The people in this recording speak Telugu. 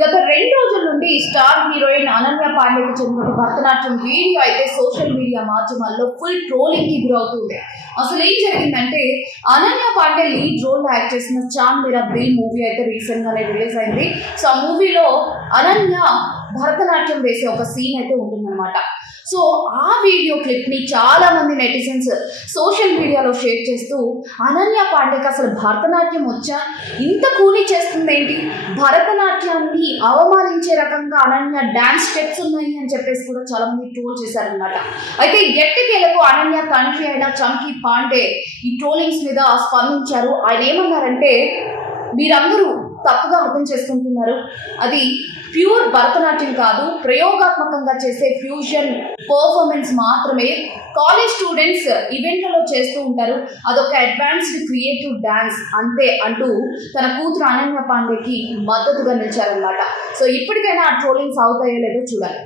గత 2 రోజుల నుండి స్టార్ హీరోయిన్ అనన్య పాండేకి చెందిన భరతనాట్యం వీడియో అయితే సోషల్ మీడియా మాధ్యమాల్లో ఫుల్ ట్రోలింగ్ కి గురవుతుంది. అసలు ఏం జరిగిందంటే Ananya Pandey lead role act చేసిన చాంద్ మేరా దిల్ మూవీ అయితే రీసెంట్ గానే రిలీజ్ అయింది. సో ఆ మూవీలో అనన్య భరతనాట్యం వేసే ఒక సీన్ అయితే ఉంటుందన్నమాట. సో ఆ వీడియో క్లిప్ ని చాలా మంది నెటిజన్స్ సోషల్ మీడియాలో షేర్ చేస్తూ అనన్య పాండేకి అసలు భరతనాట్యం వచ్చా, ఇంత కూలీ చేస్తుంది ఏంటి, భరతనాట్యాన్ని అవమానించే రకంగా అనన్య డాన్స్ స్టెప్స్ ఉన్నాయి అని చెప్పేసి కూడా చాలా మంది ట్రోల్ చేశారనమాట. అయితే ఎట్టకేలకు అనన్య తండ్రి అయిన చంకీ పాండే ఈ ట్రోలింగ్స్ మీద స్పందించారు. ఆయన ఏమన్నారంటే, మీరందరూ తప్పుగా అర్థం చేసుకుంటున్నారు, అది ప్యూర్ భరతనాట్యం కాదు, ప్రయోగాత్మకంగా చేసే ఫ్యూజన్ పర్ఫార్మెన్స్ మాత్రమే. కాలేజ్ స్టూడెంట్స్ ఈవెంట్లలో చేస్తూ ఉంటారు, అదొక అడ్వాన్స్డ్ క్రియేటివ్ డాన్స్ అంతే అంటూ తన కూతురు అనన్య పాండేకి మద్దతుగా నిలిచారన్నమాట. సో ఇప్పటికైనా ఆ ట్రోలింగ్స్ అవుతాయో లేదో చూడాలి.